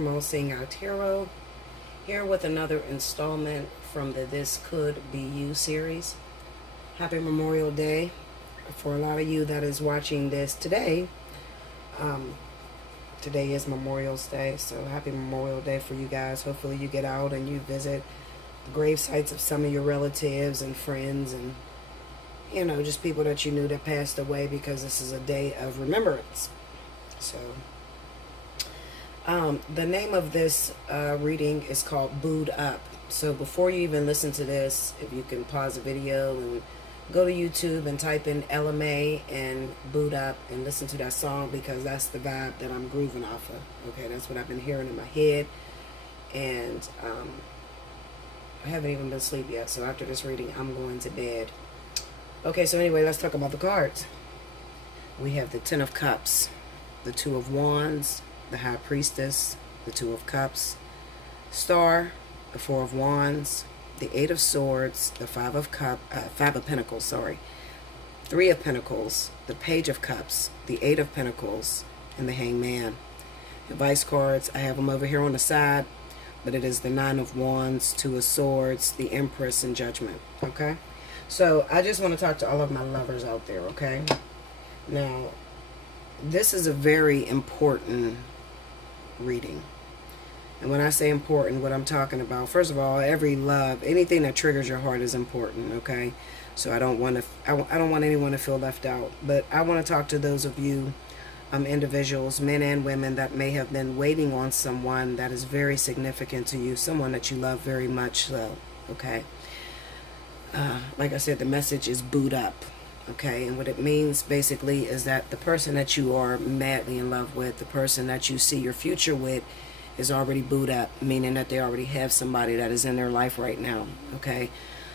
from Allseeingeyetarot, here with another installment from the This Could Be You series. Happy Memorial Day for a lot of you that is watching this today. Today is Memorial's Day, so happy Memorial Day for you guys. Hopefully you get out and you visit the grave sites of some of your relatives and friends and, you know, just people that you knew that passed away, because this is a day of remembrance. So the name of this reading is called Booed Up. So before you even listen to this, if you can pause the video and go to YouTube and type in LMA and Booed Up and listen to that song, because that's the vibe that I'm grooving off of. Okay, that's what I've been hearing in my head. And I haven't even been asleep yet, so after this reading, I'm going to bed. Okay, so anyway, let's talk about the cards. We have the Ten of Cups, the Two of Wands, the High Priestess, the Two of Cups, Star, the Four of Wands, the Eight of Swords, the Five of Pentacles, sorry, Three of Pentacles, the Page of Cups, the Eight of Pentacles, and the Hangman. Advice cards, I have them over here on the side, but it is the Nine of Wands, Two of Swords, the Empress, and Judgment. Okay, so I just want to talk to all of my lovers out there. Okay, now this is a very important reading. And when I say important, what I'm talking about, first of all, every love, anything that triggers your heart is important, okay? So I don't want anyone to feel left out. But I want to talk to those of you individuals, men and women, that may have been waiting on someone that is very significant to you, someone that you love very much so, okay? Like I said, the message is booed up. Okay, and what it means basically is that the person that you are madly in love with, the person that you see your future with, is already booed up, meaning that they already have somebody that is in their life right now. Okay,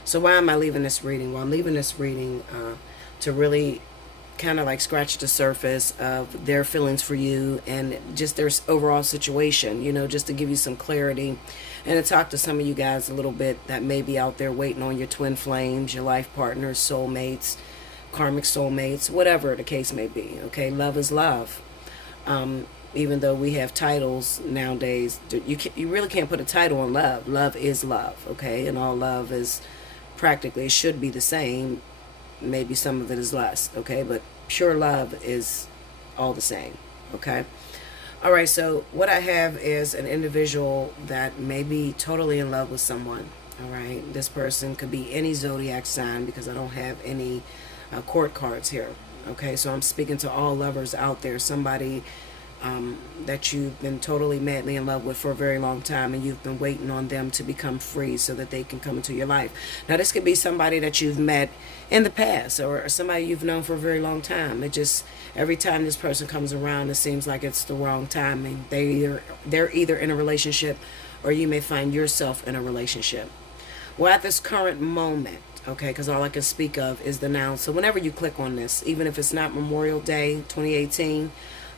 so why am I leaving this reading? Well, I'm leaving this reading to really kind of like scratch the surface of their feelings for you and just their overall situation, you know, just to give you some clarity and to talk to some of you guys a little bit that may be out there waiting on your twin flames, your life partners, soulmates, karmic soulmates, whatever the case may be. Okay, love is love. Even though we have titles nowadays, you really can't put a title on love. Love is love. Okay, and all love is practically, it should be the same. Maybe some of it is less. Okay, but pure love is all the same. Okay. All right, so what I have is an individual that may be totally in love with someone. All right, this person could be any zodiac sign, because I don't have any court cards here. Okay, so I'm speaking to all lovers out there, somebody that you've been totally madly in love with for a very long time, and you've been waiting on them to become free so that they can come into your life. Now, this could be somebody that you've met in the past, or somebody you've known for a very long time. It just, every time this person comes around, it seems like it's the wrong timing. They're either in a relationship, or you may find yourself in a relationship. Well, at this current moment, okay, because all I can speak of is the noun. So whenever you click on this, even if it's not Memorial Day 2018,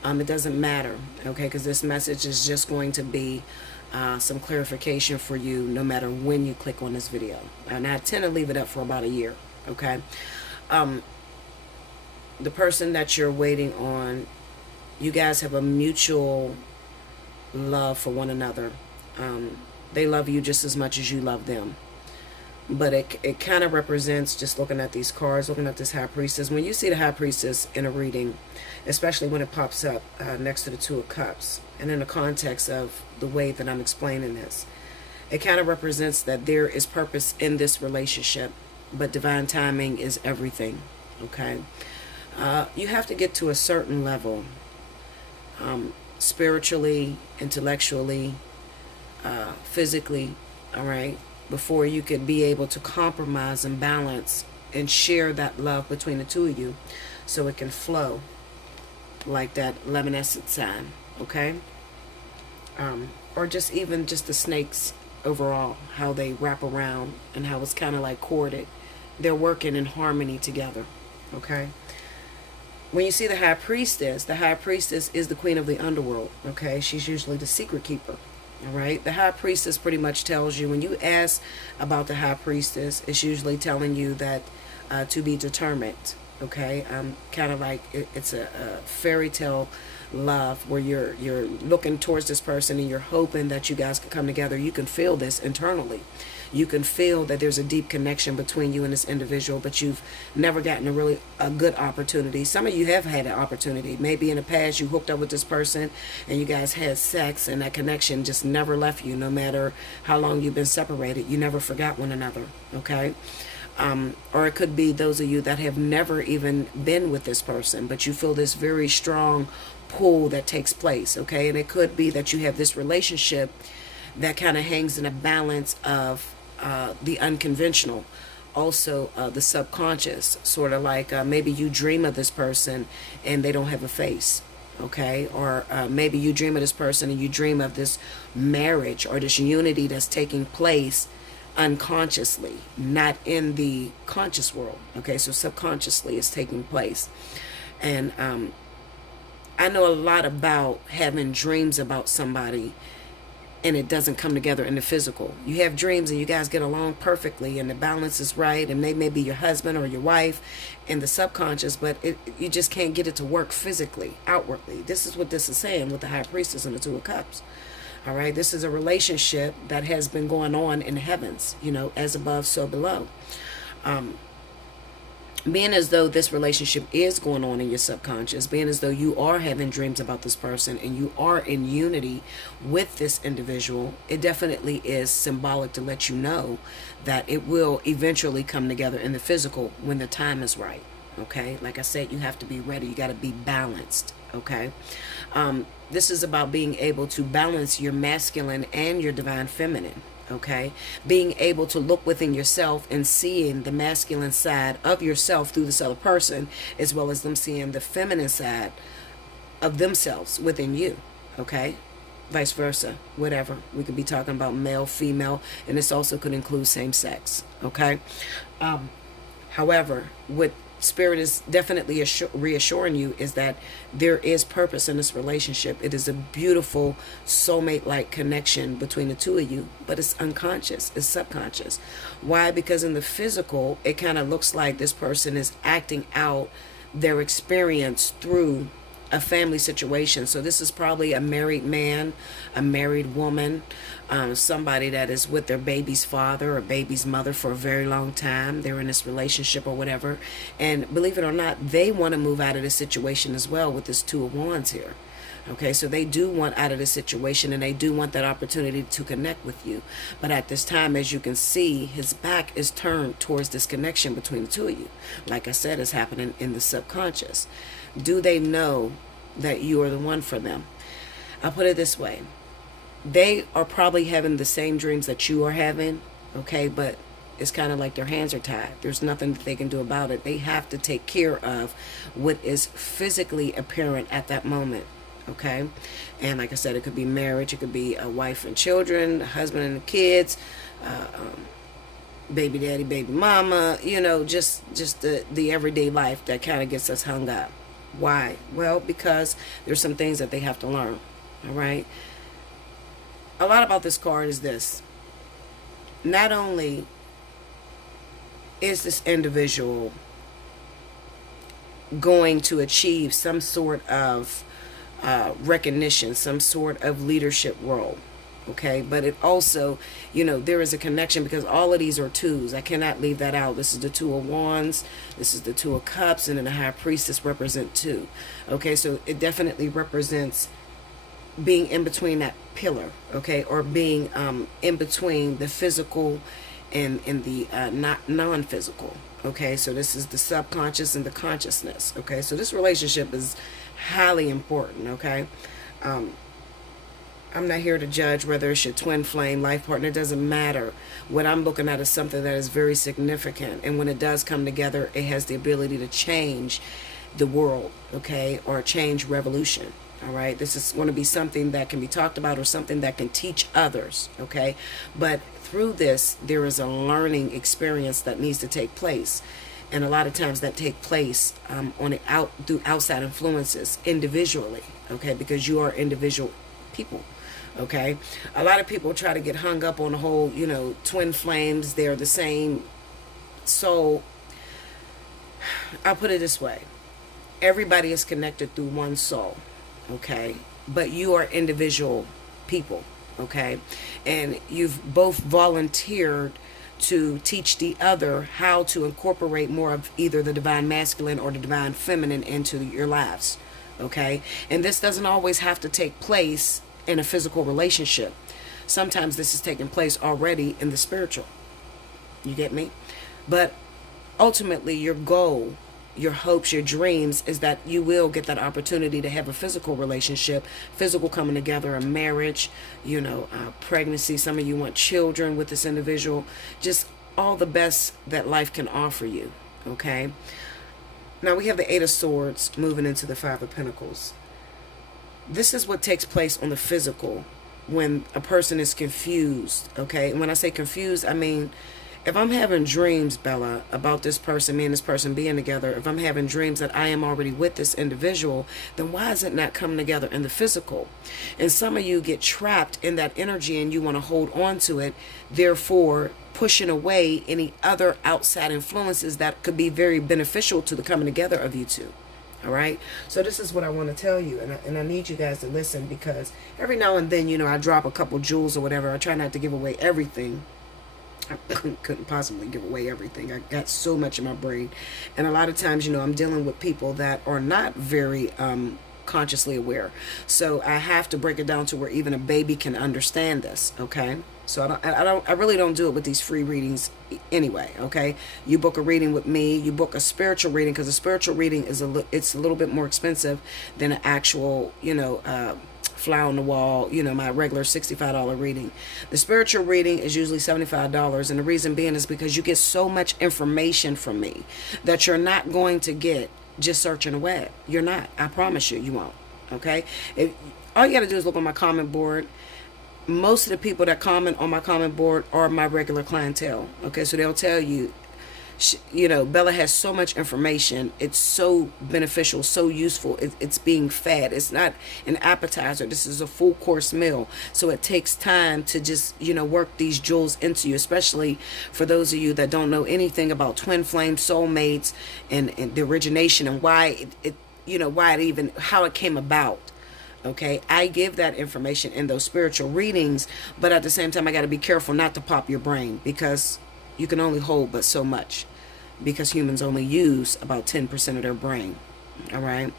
it doesn't matter, okay, because this message is just going to be some clarification for you no matter when you click on this video. And I tend to leave it up for about a year, okay? The person that you're waiting on, you guys have a mutual love for one another. They love you just as much as you love them. But it kind of represents, just looking at these cards, looking at this High Priestess. When you see the High Priestess in a reading, especially when it pops up next to the Two of Cups, and in the context of the way that I'm explaining this, it kind of represents that there is purpose in this relationship, but divine timing is everything, okay? You have to get to a certain level, spiritually, intellectually, physically, all right, before you could be able to compromise and balance and share that love between the two of you, so it can flow like that luminescent sign, okay? Or just even just the snakes overall, how they wrap around and how it's kind of like corded. They're working in harmony together, okay? When you see the High Priestess is the queen of the underworld, okay? She's usually the secret keeper. All right, the High Priestess pretty much tells you, when you ask about the High Priestess, it's usually telling you that to be determined, okay? Kind of like it's a fairy tale love where you're looking towards this person and you're hoping that you guys can come together. You can feel this internally. You can feel that there's a deep connection between you and this individual, but you've never gotten a good opportunity. Some of you have had an opportunity. Maybe in the past you hooked up with this person and you guys had sex, and that connection just never left you. No matter how long you've been separated, you never forgot one another, okay? Or it could be those of you that have never even been with this person, but you feel this very strong pull that takes place, okay? And it could be that you have this relationship that kind of hangs in a balance of the unconventional, also the subconscious, sort of like maybe you dream of this person and they don't have a face, okay? Or maybe you dream of this person and you dream of this marriage or this unity that's taking place unconsciously, not in the conscious world, okay? So subconsciously it's taking place. And I know a lot about having dreams about somebody and it doesn't come together in the physical. You have dreams and you guys get along perfectly and the balance is right, and they may be your husband or your wife in the subconscious, but you just can't get it to work physically, outwardly. This is what this is saying with the High Priestess and the Two of Cups. All right, this is a relationship that has been going on in the heavens, you know, as above, so below. Being as though this relationship is going on in your subconscious, being as though you are having dreams about this person and you are in unity with this individual, it definitely is symbolic to let you know that it will eventually come together in the physical when the time is right, okay? Like I said, you have to be ready. You got to be balanced, okay? This is about being able to balance your masculine and your divine feminine. Okay, being able to look within yourself and seeing the masculine side of yourself through this other person, as well as them seeing the feminine side of themselves within you. Okay, vice versa, whatever. We could be talking about male, female, and this also could include same sex. Okay, however, what Spirit is definitely reassuring you is that there is purpose in this relationship. It is a beautiful soulmate-like connection between the two of you, but it's unconscious, it's subconscious. Why? Because in the physical, it kind of looks like this person is acting out their experience through a family situation. So this is probably a married man, a married woman, somebody that is with their baby's father or baby's mother for a very long time. They're in this relationship or whatever, and believe it or not, they want to move out of this situation as well with this Two of Wands here. Okay, so they do want out of this situation and they do want that opportunity to connect with you. But at this time, as you can see, his back is turned towards this connection between the two of you. Like I said, it's happening in the subconscious. Do they know that you are the one for them? I'll put it this way. They are probably having the same dreams that you are having, okay, but it's kind of like their hands are tied. There's nothing that they can do about it. They have to take care of what is physically apparent at that moment. Okay, and like I said, it could be marriage, it could be a wife and children, a husband and the kids, baby daddy, baby mama, you know, just the everyday life that kind of gets us hung up. Why? Well, because there's some things that they have to learn. All right. A lot about this card is this. Not only is this individual going to achieve some sort of recognition, some sort of leadership role, okay, but it also, you know, there is a connection because all of these are twos. I cannot leave that out. This is the Two of Wands, this is the Two of Cups, and then the High Priestess represent two. Okay, so it definitely represents being in between that pillar, okay, or being in between the physical and the not non-physical. Okay, so this is the subconscious and the consciousness. Okay, so this relationship is highly important. Okay, I'm not here to judge whether it's your twin flame, life partner. It doesn't matter. What I'm looking at is something that is very significant, and when it does come together, it has the ability to change the world, okay, or change revolution. All right, this is going to be something that can be talked about or something that can teach others, okay? But through this, there is a learning experience that needs to take place. And a lot of times that take place through outside influences individually, okay? Because you are individual people, okay? A lot of people try to get hung up on the whole, you know, twin flames, they're the same soul. I'll put it this way. Everybody is connected through one soul, okay? But you are individual people, okay? And you've both volunteered to teach the other how to incorporate more of either the divine masculine or the divine feminine into your lives, okay? And this doesn't always have to take place in a physical relationship. Sometimes this is taking place already in the spiritual. You get me? But ultimately, your goal, your hopes, your dreams is that you will get that opportunity to have a physical relationship, physical coming together, a marriage, pregnancy. Some of you want children with this individual, just all the best that life can offer you, okay? Now we have the Eight of Swords moving into the Five of Pentacles. This is what takes place on the physical when a person is confused, okay? And when I say confused, I mean, if I'm having dreams, Bella, about this person, me and this person being together, if I'm having dreams that I am already with this individual, then why is it not coming together in the physical? And some of you get trapped in that energy and you want to hold on to it, therefore pushing away any other outside influences that could be very beneficial to the coming together of you two. All right. So this is what I want to tell you. And I need you guys to listen, because every now and then, I drop a couple jewels or whatever. I try not to give away everything. I couldn't possibly give away everything. I got so much in my brain. And a lot of times, I'm dealing with people that are not very consciously aware. So I have to break it down to where even a baby can understand this. Okay. So I really don't do it with these free readings anyway. Okay. You book a reading with me, you book a spiritual reading, because a spiritual reading is it's a little bit more expensive than an actual, fly on the wall, my regular $65 reading. The spiritual reading is usually $75. And the reason being is because you get so much information from me that you're not going to get just searching the web. You're not. I promise you, you won't. Okay. All you got to do is look on my comment board. Most of the people that comment on my comment board are my regular clientele. Okay. So they'll tell you, Bella has so much information. It's so beneficial, so useful. It's being fed. It's not an appetizer. This is a full course meal. So it takes time to just, work these jewels into you, especially for those of you that don't know anything about twin flame, soulmates, and the origination and why how it came about. Okay, I give that information in those spiritual readings, but at the same time, I got to be careful not to pop your brain, because you can only hold but so much, because humans only use about 10% of their brain. All right.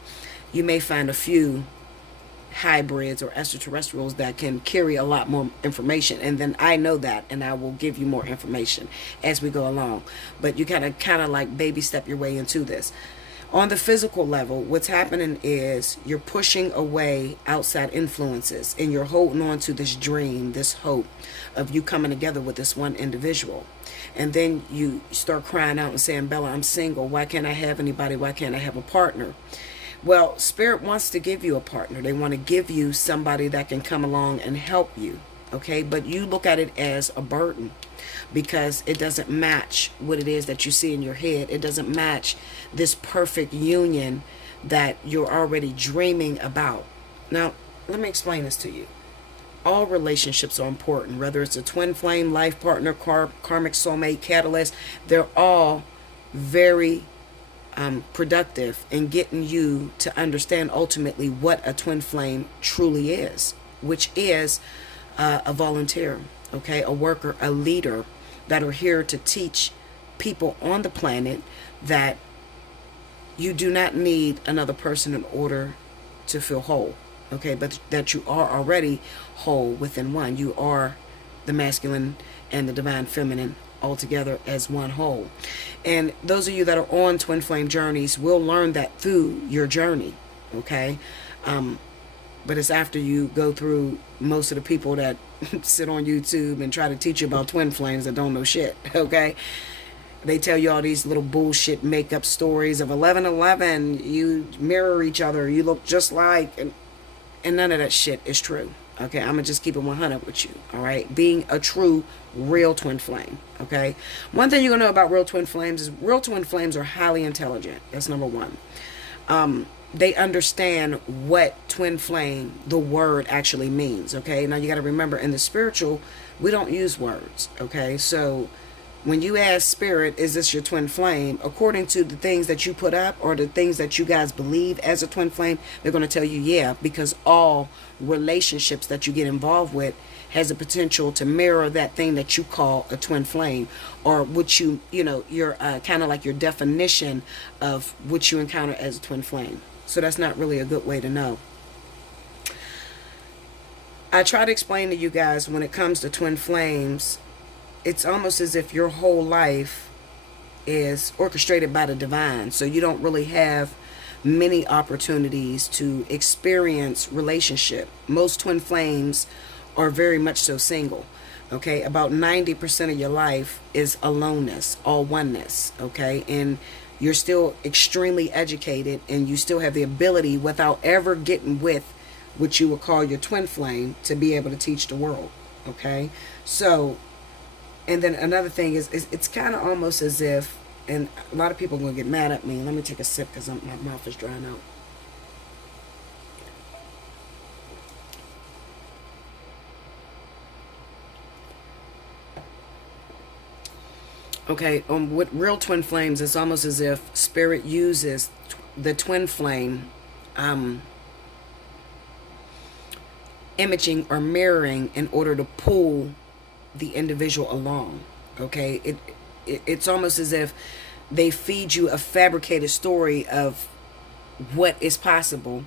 You may find a few hybrids or extraterrestrials that can carry a lot more information. And then I know that, and I will give you more information as we go along. But you gotta kind of like baby step your way into this. On the physical level, what's happening is you're pushing away outside influences, and you're holding on to this dream, this hope of you coming together with this one individual. And then you start crying out and saying, Bella, I'm single. Why can't I have anybody? Why can't I have a partner? Well, Spirit wants to give you a partner. They want to give you somebody that can come along and help you. Okay, but you look at it as a burden, because it doesn't match what it is that you see in your head. It doesn't match this perfect union that you're already dreaming about. Now, let me explain this to you. All relationships are important, whether it's a twin flame, life partner, karmic soulmate, catalyst. They're all very productive in getting you to understand ultimately what a twin flame truly is, which is a volunteer, okay, a worker, a leader that are here to teach people on the planet that you do not need another person in order to feel whole, okay, but that you are already whole within one. You are the masculine and the divine feminine all together as one whole. And those of you that are on twin flame journeys will learn that through your journey, okay? But it's after you go through most of the people that sit on YouTube and try to teach you about twin flames that don't know shit, okay? They tell you all these little bullshit makeup stories of 11:11, you mirror each other, you look just like, and none of that shit is true, okay? I'm going to just keep it 100 with you, all right? Being a true, real twin flame, okay? One thing you're going to know about real twin flames is real twin flames are highly intelligent. That's number one. They understand what twin flame, the word, actually means, okay? Now, you got to remember, in the spiritual, we don't use words, okay? So When you ask spirit, is this your twin flame? According to the things that you put up or the things that you guys believe as a twin flame, they're going to tell you, yeah, because all relationships that you get involved with has the potential to mirror that thing that you call a twin flame, or what your kind of like your definition of what you encounter as a twin flame. So that's not really a good way to know. I try to explain to you guys, when it comes to twin flames, it's almost as if your whole life is orchestrated by the divine. So you don't really have many opportunities to experience relationship. Most twin flames are very much so single. Okay, about 90% of your life is aloneness, all oneness. Okay, and you're still extremely educated, and you still have the ability, without ever getting with what you would call your twin flame, to be able to teach the world. Okay, so, and then another thing is it's kind of almost as if, and a lot of people are going to get mad at me. Let me take a sip because my mouth is drying out. Okay, with real twin flames, it's almost as if spirit uses the twin flame imaging or mirroring in order to pull the individual along. Okay, it's almost as if they feed you a fabricated story of what is possible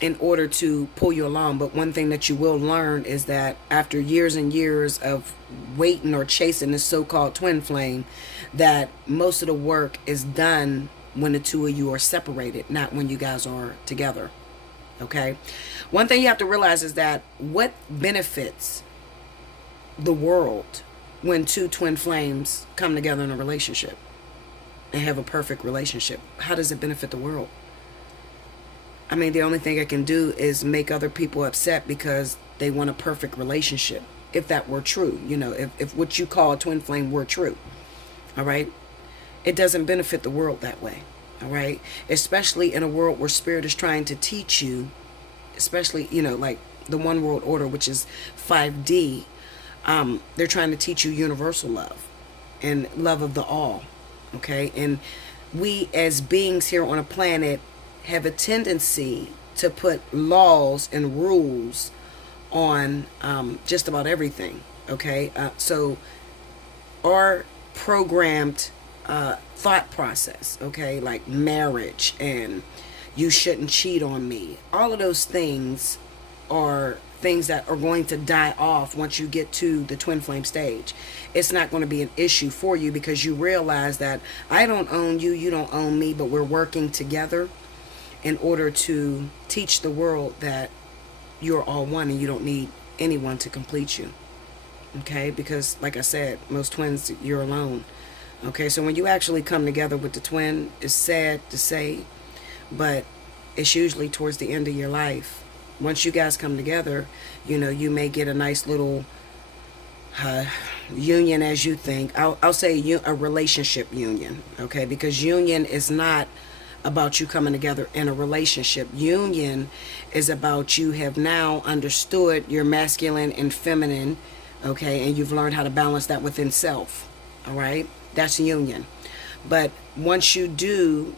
in order to pull you along. But one thing that you will learn is that after years and years of waiting or chasing this so-called twin flame, that most of the work is done when the two of you are separated, not when you guys are together. Okay, one thing you have to realize is that what benefits the world when two twin flames come together in a relationship and have a perfect relationship? How does it benefit the world? I mean, the only thing I can do is make other people upset because they want a perfect relationship. If that were true, if what you call a twin flame were true, all right, it doesn't benefit the world that way. All right, especially in a world where spirit is trying to teach you, especially, like the one world order, which is 5D. They're trying to teach you universal love and love of the all. Okay, and we as beings here on a planet have a tendency to put laws and rules on just about everything. Okay, so our programmed thought process, okay, like marriage and you shouldn't cheat on me, all of those things are things that are going to die off once you get to the twin flame stage. It's not going to be an issue for you because you realize that I don't own you, you don't own me, but we're working together in order to teach the world that you're all one and you don't need anyone to complete you. Okay, because like I said, most twins, you're alone. Okay, so when you actually come together with the twin, it's sad to say, but it's usually towards the end of your life. Once you guys come together, you may get a nice little union, as you think. I'll say a relationship union, okay? Because union is not about you coming together in a relationship. Union is about you have now understood your masculine and feminine, okay? And you've learned how to balance that within self, all right? That's union. But once you do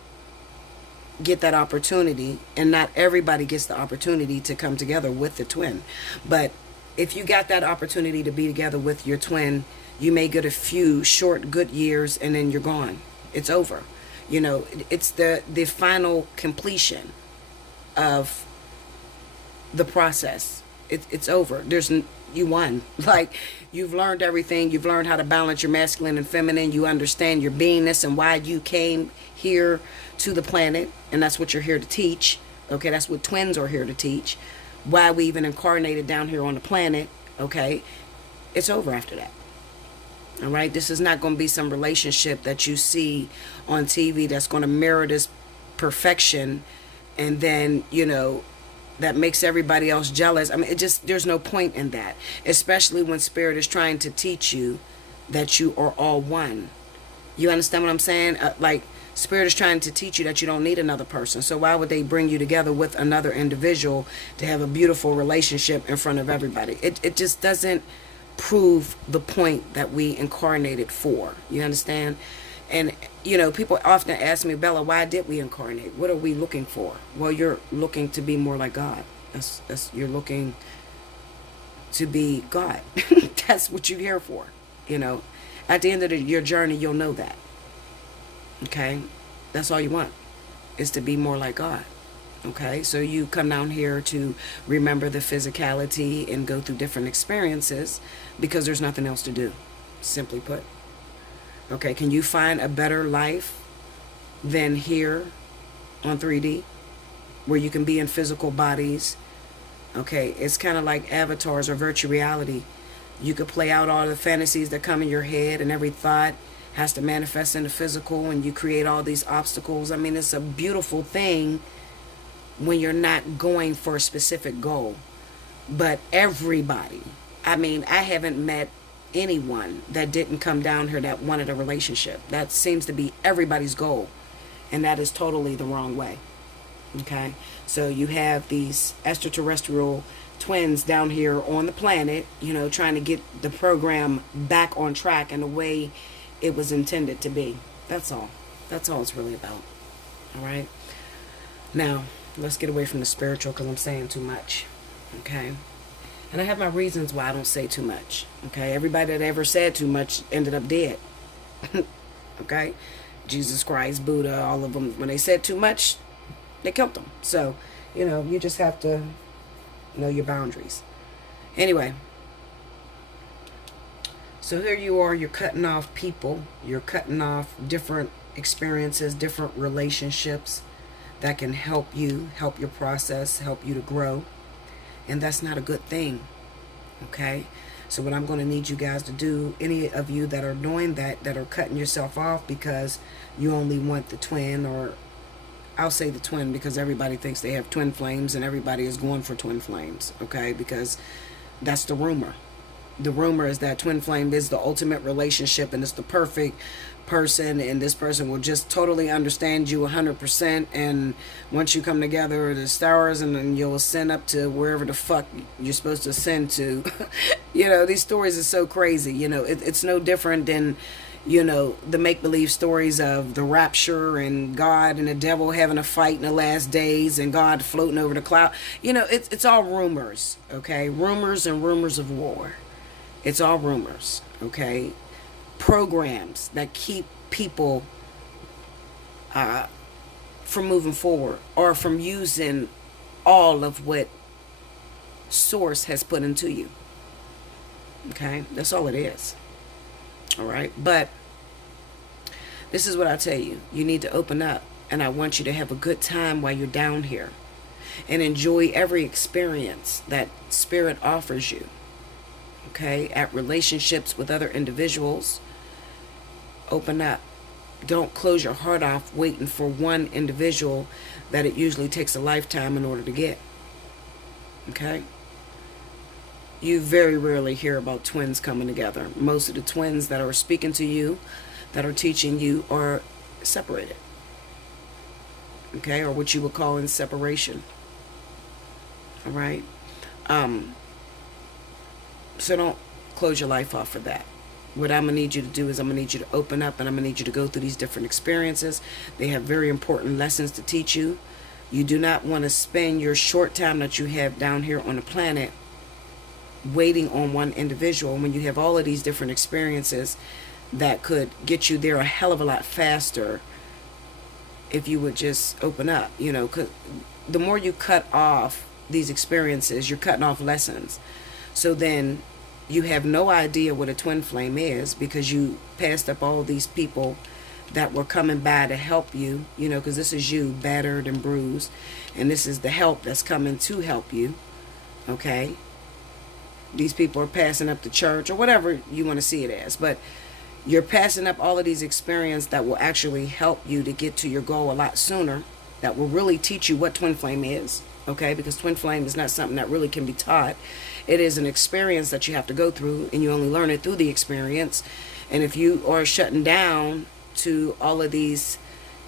get that opportunity, and not everybody gets the opportunity to come together with the twin, but if you got that opportunity to be together with your twin, you may get a few short good years and then you're gone. It's over. It's the final completion of the process. It's over. You won. Like, you've learned everything. You've learned how to balance your masculine and feminine. You understand your beingness and why you came here to the planet, and that's what you're here to teach. Okay, that's what twins are here to teach. Why we even incarnated down here on the planet. Okay, it's over after that. All right, this is not going to be some relationship that you see on TV that's going to mirror this perfection, and then that makes everybody else jealous. I mean, there's no point in that, especially when spirit is trying to teach you that you are all one. You understand what I'm saying? Like, spirit is trying to teach you that you don't need another person. So why would they bring you together with another individual to have a beautiful relationship in front of everybody? It just doesn't prove the point that we incarnated for. You understand? And, you know, people often ask me, Bella, why did we incarnate? What are we looking for? Well, you're looking to be more like God. You're looking to be God. That's what you're here for. You know, at the end of your journey, you'll know that. Okay? That's all you want, is to be more like God. Okay? So you come down here to remember the physicality and go through different experiences because there's nothing else to do, simply put. Okay? Can you find a better life than here on 3D, where you can be in physical bodies? Okay? It's kind of like avatars or virtual reality. You could play out all the fantasies that come in your head, and every thought has to manifest in the physical, and you create all these obstacles. I mean, it's a beautiful thing when you're not going for a specific goal. But everybody, I mean, I haven't met anyone that didn't come down here that wanted a relationship. That seems to be everybody's goal, and that is totally the wrong way. Okay? So you have these extraterrestrial twins down here on the planet, you know, trying to get the program back on track in the way it was intended to be. That's all. That's all it's really about. All right? Now, let's get away from the spiritual, because I'm saying too much. Okay? And I have my reasons why I don't say too much. Okay? Everybody that ever said too much ended up dead. Okay? Jesus Christ, Buddha, all of them, when they said too much, they killed them. So, you know, you just have to know your boundaries. Anyway, so here you are, you're cutting off people, you're cutting off different experiences, different relationships that can help you, help your process, help you to grow. And that's not a good thing. Okay? So what I'm going to need you guys to do, any of you that are doing that, that are cutting yourself off because you only want the twin, or I'll say the twin because everybody thinks they have twin flames and everybody is going for twin flames, okay? Because that's the rumor. The rumor is that twin flame is the ultimate relationship and it's the perfect person, and this person will just totally understand you 100%, and once you come together, the stars, and then you'll ascend up to wherever the fuck you're supposed to ascend to. You know, these stories are so crazy. You know, it's no different than, you know, the make-believe stories of the rapture and God and the devil having a fight in the last days and God floating over the cloud. You know, it's all rumors, okay? Rumors and rumors of war. It's all rumors, okay? Programs that keep people from moving forward, or from using all of what Source has put into you, okay? That's all it is. All right, but this is what I tell you. You need to open up, and I want you to have a good time while you're down here and enjoy every experience that Spirit offers you, okay? At relationships with other individuals, open up. Don't close your heart off waiting for one individual that it usually takes a lifetime in order to get, okay? You very rarely hear about twins coming together. Most of the twins that are speaking to you, that are teaching you, are separated. Okay? Or what you would call in separation. All right? So don't close your life off for that. What I'm going to need you to do is I'm going to need you to open up, and I'm going to need you to go through these different experiences. They have very important lessons to teach you. You do not want to spend your short time that you have down here on the planet waiting on one individual when you have all of these different experiences that could get you there a hell of a lot faster if you would just open up. You know, 'cause the more you cut off these experiences, you're cutting off lessons. So then you have no idea what a twin flame is, because you passed up all these people that were coming by to help you, you know, because this is you battered and bruised, and this is the help that's coming to help you, okay? These people are passing up the church, or whatever you want to see it as, but you're passing up all of these experiences that will actually help you to get to your goal a lot sooner, that will really teach you what twin flame is, okay? Because twin flame is not something that really can be taught. It is an experience that you have to go through, and you only learn it through the experience. And if you are shutting down to all of these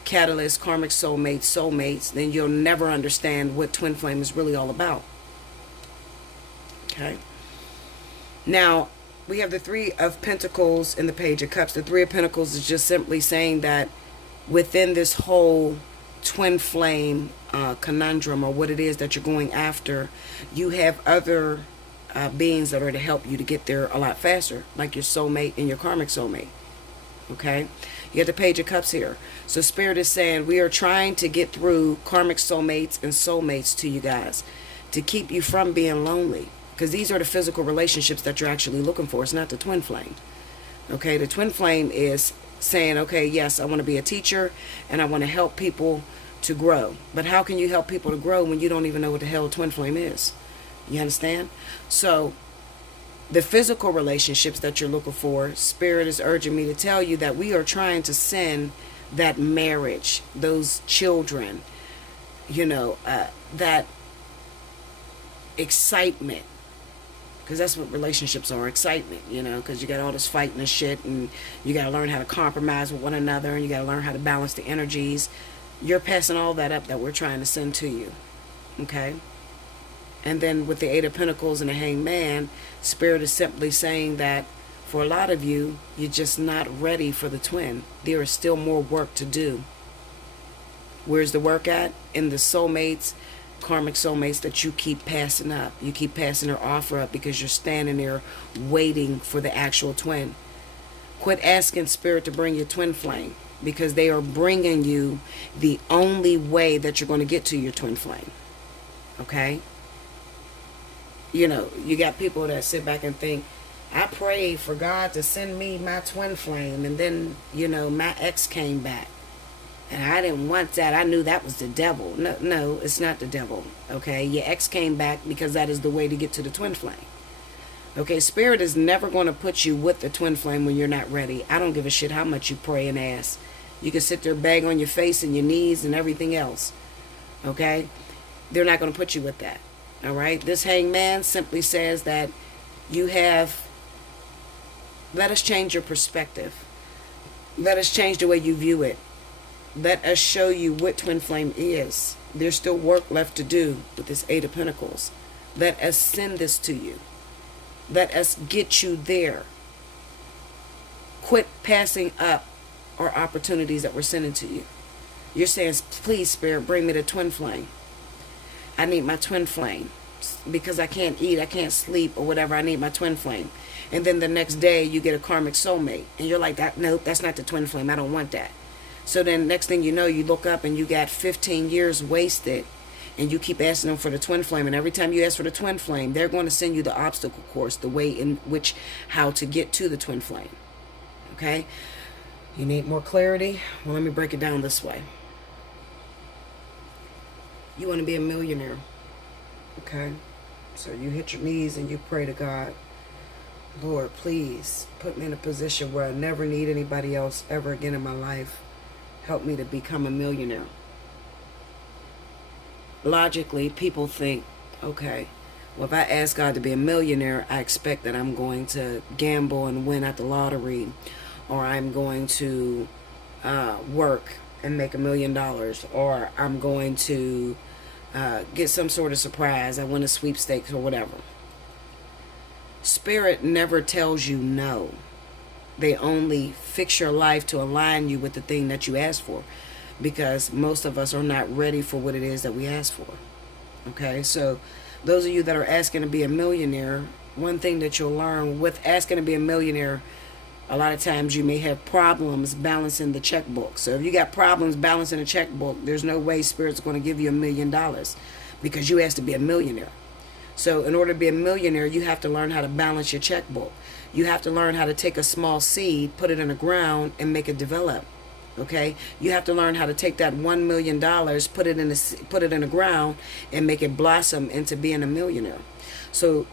catalysts, karmic soulmates, then you'll never understand what twin flame is really all about, okay? Now, we have the Three of Pentacles and the Page of Cups. The Three of Pentacles is just simply saying that within this whole twin flame conundrum, or what it is that you're going after, you have other beings that are to help you to get there a lot faster, like your soulmate and your karmic soulmate. Okay, you have the Page of Cups here. So Spirit is saying we are trying to get through karmic soulmates and soulmates to you guys to keep you from being lonely, because these are the physical relationships that you're actually looking for. It's not the twin flame. Okay, the twin flame is saying, okay, yes, I want to be a teacher and I want to help people to grow. But how can you help people to grow when you don't even know what the hell a twin flame is? You understand? So the physical relationships that you're looking for, Spirit is urging me to tell you that we are trying to send that marriage, those children, that excitement, because that's what relationships are, excitement, because you got all this fighting and shit, and you got to learn how to compromise with one another, and you got to learn how to balance the energies. You're passing all that up that we're trying to send to you. Okay? And then with the Eight of Pentacles and the Hanged Man, Spirit is simply saying that for a lot of you, you're just not ready for the twin. There is still more work to do. Where's the work at? In the soulmates, karmic soulmates that you keep passing up. You keep passing their offer up because you're standing there waiting for the actual twin. Quit asking Spirit to bring your twin flame, because they are bringing you the only way that you're going to get to your twin flame. Okay? You got people that sit back and think, I prayed for God to send me my twin flame, and then, my ex came back. And I didn't want that. I knew that was the devil. No, it's not the devil. Okay? Your ex came back because that is the way to get to the twin flame. Okay? Spirit is never going to put you with the twin flame when you're not ready. I don't give a shit how much you pray and ask. You can sit there, bag on your face and your knees and everything else. Okay? They're not going to put you with that. All right? This Hanged Man simply says that let us change your perspective. Let us change the way you view it. Let us show you what twin flame is. There's still work left to do with this Eight of Pentacles. Let us send this to you. Let us get you there. Quit passing up our opportunities that we're sending to you. You're saying, please, Spirit, bring me the twin flame. I need my twin flame. Because I can't eat, I can't sleep, or whatever. I need my twin flame. And then the next day, you get a karmic soulmate. And you're like, nope, that's not the twin flame. I don't want that. So then next thing you know, you look up and you got 15 years wasted, and you keep asking them for the twin flame. And every time you ask for the twin flame, they're going to send you the obstacle course, the way in which, how to get to the twin flame. Okay? You need more clarity? Well, let me break it down this way. You want to be a millionaire. Okay? So you hit your knees and you pray to God, Lord, please put me in a position where I never need anybody else ever again in my life. Help me to become a millionaire. Logically, people think, okay, well, if I ask God to be a millionaire, I expect that I'm going to gamble and win at the lottery, or I'm going to work and make $1 million, or I'm going to get some sort of surprise. I win a sweepstakes or whatever. Spirit never tells you no. They only fix your life to align you with the thing that you ask for, because most of us are not ready for what it is that we ask for. Okay, so those of you that are asking to be a millionaire, one thing that you'll learn with asking to be a millionaire, a lot of times you may have problems balancing the checkbook. So if you got problems balancing a checkbook, there's no way Spirit's going to give you $1 million because you asked to be a millionaire. So in order to be a millionaire, you have to learn how to balance your checkbook. You have to learn how to take a small seed, put it in the ground, and make it develop. Okay? You have to learn how to take that $1 million, put it in the ground, and make it blossom into being a millionaire. So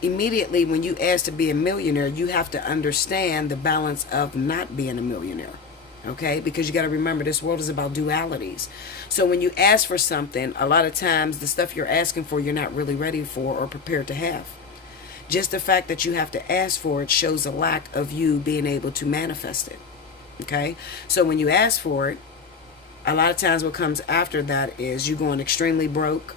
immediately when you ask to be a millionaire, you have to understand the balance of not being a millionaire. Okay? Because you got to remember, this world is about dualities. So when you ask for something, a lot of times the stuff you're asking for, you're not really ready for or prepared to have. Just the fact that you have to ask for it shows a lack of you being able to manifest it. Okay? So when you ask for it, a lot of times what comes after that is you going extremely broke.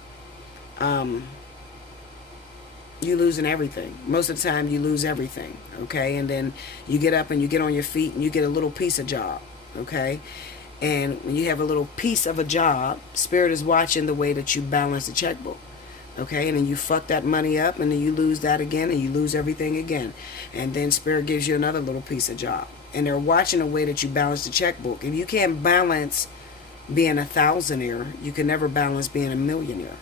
you losing everything. Most of the time you lose everything, okay? And then you get up and you get on your feet and you get a little piece of job, okay? And when you have a little piece of a job, Spirit is watching the way that you balance the checkbook, okay? And then you fuck that money up, and then you lose that again, and you lose everything again. And then Spirit gives you another little piece of job. And they're watching the way that you balance the checkbook. If you can't balance being a thousandaire, you can never balance being a millionaire,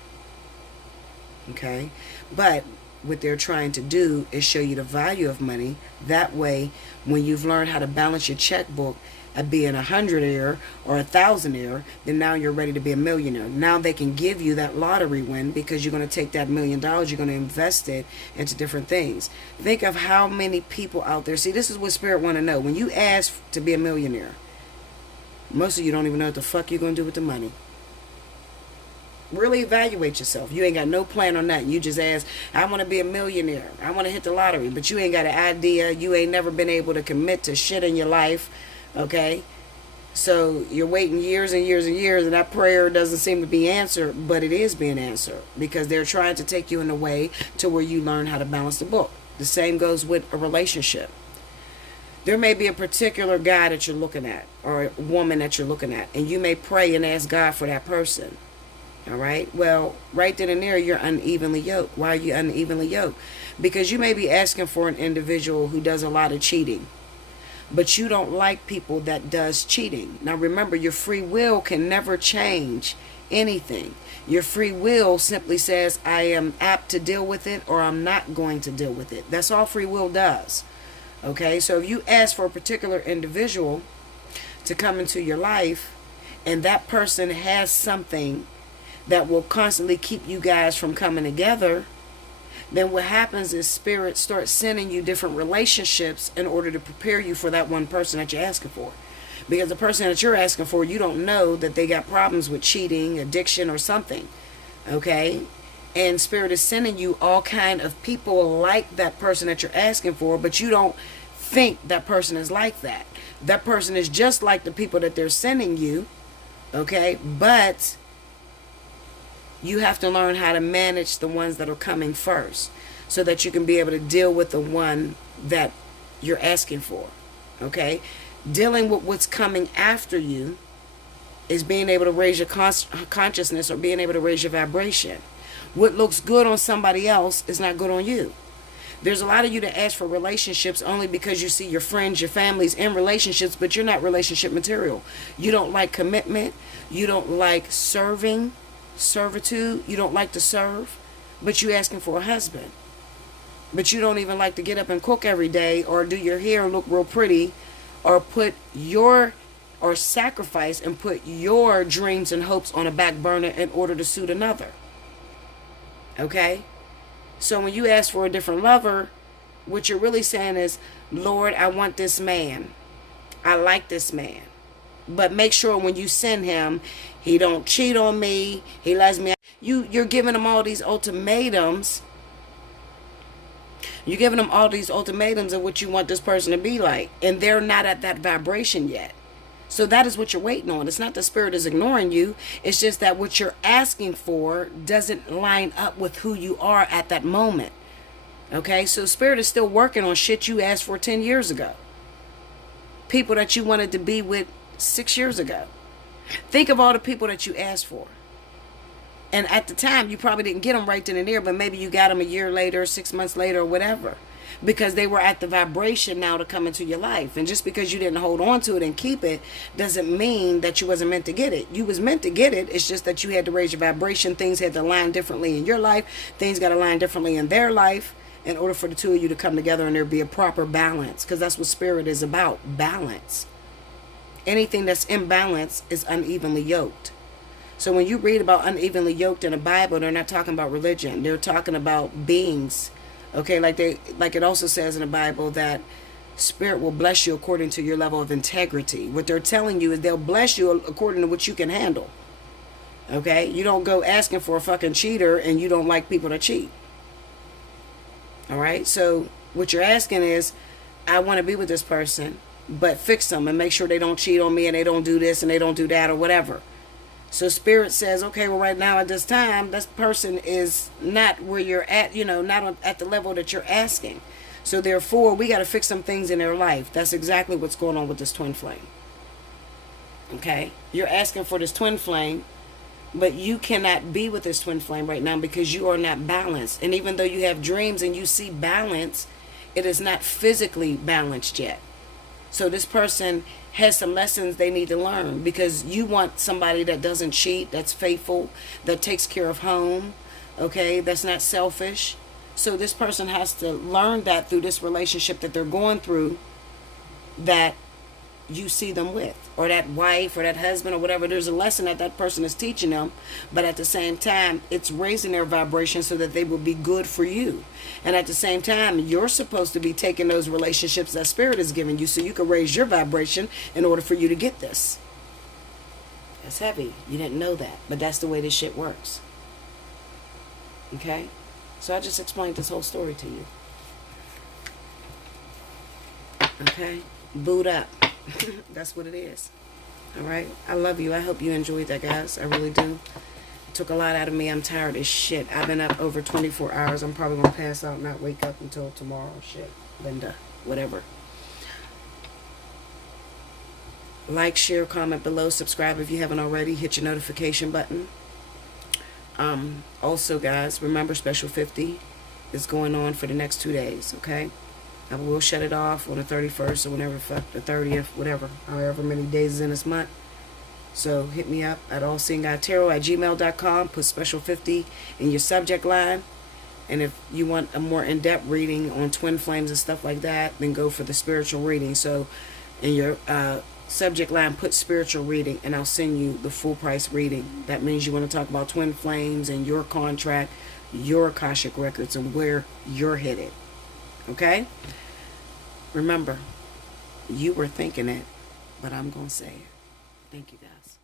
okay? But what they're trying to do is show you the value of money. That way, when you've learned how to balance your checkbook at being a hundredaire or a thousandaire, then now you're ready to be a millionaire. Now they can give you that lottery win, because you're going to take that $1 million, you're going to invest it into different things. Think of how many people out there. See, this is what Spirit want to know. When you ask to be a millionaire, most of you don't even know what the fuck you're going to do with the money. Really evaluate yourself. You ain't got no plan or nothing. You just ask, I want to be a millionaire. I want to hit the lottery. But you ain't got an idea. You ain't never been able to commit to shit in your life. Okay? So you're waiting years and years and years, and that prayer doesn't seem to be answered, but it is being answered, because they're trying to take you in a way to where you learn how to balance the book. The same goes with a relationship. There may be a particular guy that you're looking at, or a woman that you're looking at, and you may pray and ask God for that person. All right? Well, right then and there, you're unevenly yoked. Why are you unevenly yoked? Because you may be asking for an individual who does a lot of cheating, but you don't like people that does cheating. Now remember, your free will can never change anything. Your free will simply says, I am apt to deal with it, or I'm not going to deal with it. That's all free will does. Okay, so if you ask for a particular individual to come into your life, and that person has something that will constantly keep you guys from coming together, then what happens is Spirit starts sending you different relationships in order to prepare you for that one person that you're asking for. Because the person that you're asking for, you don't know that they got problems with cheating, addiction, or something. Okay? And Spirit is sending you all kind of people like that person that you're asking for, but you don't think that person is like that. That person is just like the people that they're sending you. Okay? But you have to learn how to manage the ones that are coming first, so that you can be able to deal with the one that you're asking for. Okay? Dealing with what's coming after you is being able to raise your consciousness, or being able to raise your vibration. What looks good on somebody else is not good on you. There's a lot of you that ask for relationships only because you see your friends, your families in relationships, but you're not relationship material. You don't like commitment. You don't like servitude. You don't like to serve, but you asking for a husband. But you don't even like to get up and cook every day, or do your hair look real pretty, or sacrifice and put your dreams and hopes on a back burner in order to suit another. Okay? So when you ask for a different lover, what you're really saying is, Lord, I want this man. I like this man. But make sure when you send him, he don't cheat on me. He loves me. You're giving him all these ultimatums. You're giving them all these ultimatums of what you want this person to be like. And they're not at that vibration yet. So that is what you're waiting on. It's not the Spirit is ignoring you. It's just that what you're asking for doesn't line up with who you are at that moment. Okay? So Spirit is still working on shit you asked for 10 years ago. People that you wanted to be with 6 years ago. Think of all the people that you asked for. And at the time, you probably didn't get them right then and there, but maybe you got them a year later, 6 months later, or whatever. Because they were at the vibration now to come into your life. And just because you didn't hold on to it and keep it doesn't mean that you wasn't meant to get it. You was meant to get it. It's just that you had to raise your vibration. Things had to align differently in your life. Things got to align differently in their life in order for the two of you to come together and there be a proper balance. Because that's what Spirit is about, balance. Anything that's imbalance is unevenly yoked. So when you read about unevenly yoked in the Bible, they're not talking about religion. They're talking about beings. Okay, like it also says in the Bible that Spirit will bless you according to your level of integrity. What they're telling you is they'll bless you according to what you can handle. Okay, you don't go asking for a fucking cheater and you don't like people to cheat. All right, so what you're asking is, I want to be with this person, but fix them and make sure they don't cheat on me and they don't do this and they don't do that or whatever. So Spirit says, okay, well, right now at this time, this person is not where you're at, not at the level that you're asking. So therefore, we got to fix some things in their life. That's exactly what's going on with this twin flame. Okay? You're asking for this twin flame, but you cannot be with this twin flame right now because you are not balanced. And even though you have dreams and you see balance, it is not physically balanced yet. So this person has some lessons they need to learn, because you want somebody that doesn't cheat, that's faithful, that takes care of home, okay, that's not selfish. So this person has to learn that through this relationship that they're going through, that you see them with, or that wife or that husband or whatever. There's a lesson that that person is teaching them, but at the same time it's raising their vibration so that they will be good for you. And at the same time, you're supposed to be taking those relationships that Spirit is giving you so you can raise your vibration in order for you to get this. That's heavy. You didn't know that, but that's the way this shit works. Okay? So I just explained this whole story to you. Okay? Boot up. That's what it is. All right? I love you. I hope you enjoyed that, guys. I really do. It took a lot out of me. I'm tired as shit. I've been up over 24 hours. I'm probably going to pass out and not wake up until tomorrow. Shit. Linda. Whatever. Like, share, comment below. Subscribe if you haven't already. Hit your notification button. Also, guys, remember Special 50 is going on for the next 2 days, okay? I will shut it off on the 31st or whenever, the 30th, whatever, however many days is in this month. So hit me up at allseeingeyetarot@gmail.com. Put Special 50 in your subject line. And if you want a more in-depth reading on twin flames and stuff like that, then go for the spiritual reading. So in your subject line, put spiritual reading, and I'll send you the full price reading. That means you want to talk about twin flames and your contract, your Akashic records, and where you're headed. Okay? Remember, you were thinking it, but I'm going to say it. Thank you, guys.